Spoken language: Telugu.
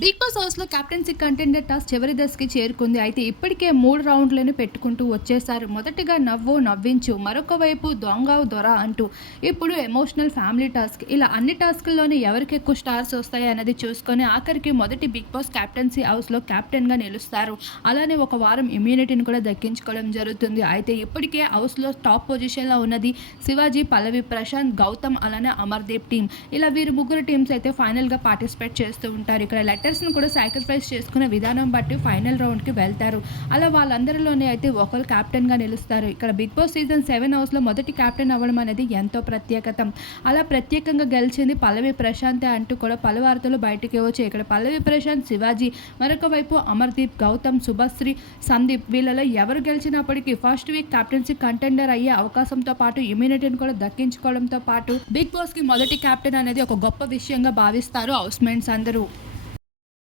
బిగ్ బాస్ హౌస్‌లో కెప్టెన్సీ కంటెండర్ టాస్క్ చివరి దశకి చేరుకుంది. అయితే ఇప్పటికే 3 రౌండ్‌లను పెట్టుకుంటూ వచ్చేసారు. మొదటగా నవ్వు, నవ్వించు, మరొక వైపు దొంగ, దొర అంటూ ఇప్పుడు ఎమోషనల్ ఫ్యామిలీ టాస్క్. ఇలా అన్ని టాస్కుల్లోని ఎవరికి ఎక్కువ స్టార్స్ వస్తాయి అన్నది చూసుకొని ఆఖరికి మొదటి బిగ్ బాస్ కెప్టెన్సీ హౌస్‌లో కెప్టెన్‌గా నిలుస్తారు. అలానే ఒక వారం ఇమ్యూనిటీని కూడా దక్కించుకోవడం జరుగుతుంది. అయితే ఇప్పటికే హౌస్‌లో టాప్ పొజిషన్‌లో ఉన్నది శివాజీ, పల్లవి ప్రశాంత్, గౌతమ్ అలానే అమర్దీప్ టీమ్. ఇలా వీరు ముగ్గురు టీమ్స్ అయితే ఫైనల్‌గా పార్టిసిపేట్ చేస్తూ ఉంటారు. ఇక్కడ లెటర్స్‌ని కూడా సాక్రిఫైస్ చేసుకునే విధానం బట్టి ఫైనల్ రౌండ్‌కి వెళ్తారు. అలా వాళ్ళందరిలోనే అయితే ఒకరు కెప్టెన్‌గా నిలుస్తారు. ఇక్కడ బిగ్ బాస్ సీజన్ 7 హౌస్‌లో మొదటి కెప్టెన్ అవ్వడం అనేది ఎంతో ప్రత్యేకత. అలా ప్రత్యేకంగా గెలిచింది పల్లవి ప్రశాంతే అంటూ కూడా పలు వార్తలు బయటికి వచ్చాయి. ఇక్కడ పల్లవి ప్రశాంత్, శివాజీ, మరొక వైపు అమర్దీప్, గౌతమ్, శుభశ్రీ, సందీప్ వీళ్ళలో ఎవరు గెలిచినప్పటికీ ఫస్ట్ వీక్ కెప్టెన్సీ కంటెండర్ అయ్యే అవకాశంతో పాటు ఇమ్యూనిటీని కూడా దక్కించుకోవడంతో పాటు బిగ్ బాస్‌కి మొదటి కెప్టెన్ అనేది ఒక గొప్ప విషయంగా భావిస్తారు హౌస్‌మేట్స్ అందరూ.